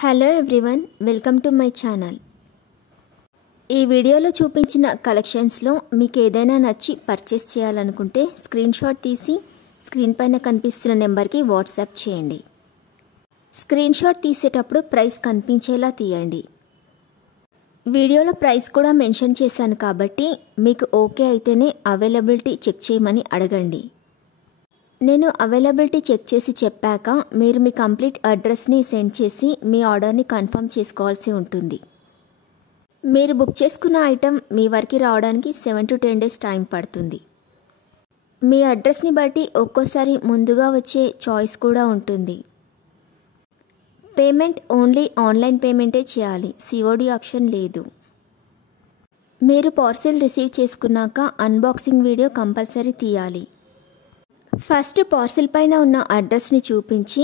Hello everyone, welcome to my channel. ఈ వీడియోలో చూపించిన కలెక్షన్స్లో మీకు ఏదైనా నచ్చి పర్చేస్ చేయాలనుకుంటే స్క్రీన్ షాట్ తీసి స్క్రీన్ పైన కనిపిస్తున్న నెంబర్కి వాట్సాప్ చేయండి. స్క్రీన్ షాట్ తీసేటప్పుడు ప్రైస్ కనిపించేలా తీయండి. వీడియోలో ప్రైస్ కూడా మెన్షన్ చేశాను కాబట్టి మీకు ఓకే అయితేనే అవైలబిలిటీ చెక్ చేయమని అడగండి. నేను అవైలబిలిటీ చెక్ చేసి చెప్పాక మీరు మీ కంప్లీట్ అడ్రస్ని సెండ్ చేసి మీ ఆర్డర్ని కన్ఫర్మ్ చేసుకోవాల్సి ఉంటుంది. మీరు బుక్ చేసుకున్న ఐటెం మీ వరకు రావడానికి 7 to 10 days టైం పడుతుంది. మీ అడ్రస్ని బట్టి ఒక్కోసారి ముందుగా వచ్చే చాయిస్ కూడా ఉంటుంది. పేమెంట్ ఓన్లీ ఆన్లైన్ పేమెంటే చేయాలి, సిఓడి ఆప్షన్ లేదు. మీరు పార్సిల్ రిసీవ్ చేసుకున్నాక అన్బాక్సింగ్ వీడియో కంపల్సరీ తీయాలి. ఫస్ట్ పార్సిల్ పైన ఉన్న అడ్రస్ని చూపించి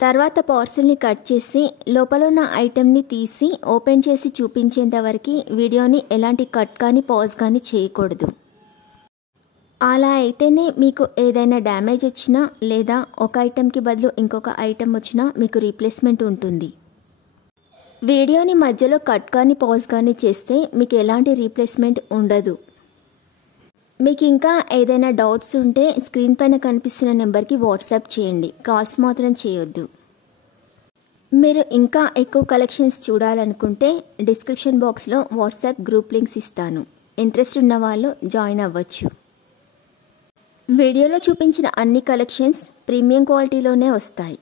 తర్వాత పార్సిల్ని కట్ చేసి లోపల ఉన్న ఐటెంని తీసి ఓపెన్ చేసి చూపించేంత వరకు వీడియోని ఎలాంటి కట్ కానీ పాజ్ కానీ చేయకూడదు. అలా అయితేనే మీకు ఏదైనా డ్యామేజ్ వచ్చినా లేదా ఒక ఐటెంకి బదులు ఇంకొక ఐటెం వచ్చినా మీకు రీప్లేస్మెంట్ ఉంటుంది. వీడియోని మధ్యలో కట్ కానీ పాజ్ కానీ చేస్తే మీకు ఎలాంటి రీప్లేస్మెంట్ ఉండదు. మీకు ఇంకా ఏదైనా డౌట్స్ ఉంటే స్క్రీన్ పైన కనిపిస్తున్న నెంబర్కి వాట్సాప్ చేయండి, కాల్స్ మాత్రం చేయొద్దు. మీరు ఇంకా ఎక్కువ కలెక్షన్స్ చూడాలనుకుంటే డిస్క్రిప్షన్ బాక్స్లో వాట్సాప్ గ్రూప్ లింక్స్ ఇస్తాను, ఇంట్రెస్ట్ ఉన్న వాళ్ళు జాయిన్ అవ్వచ్చు. వీడియోలో చూపించిన అన్ని కలెక్షన్స్ ప్రీమియం క్వాలిటీలోనే వస్తాయి.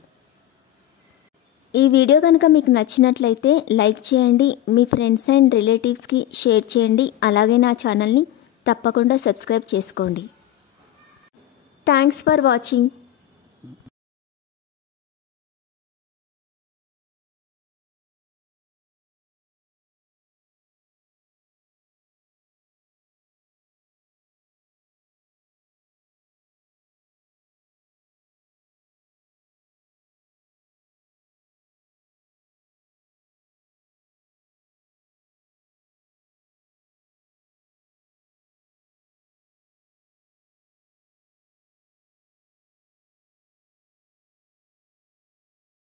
ఈ వీడియో కనుక మీకు నచ్చినట్లయితే లైక్ చేయండి, మీ ఫ్రెండ్స్ అండ్ రిలేటివ్స్కి షేర్ చేయండి. అలాగే నా ఛానల్ని తప్పకుండా సబ్స్క్రైబ్ చేసుకోండి. Thanks for watching.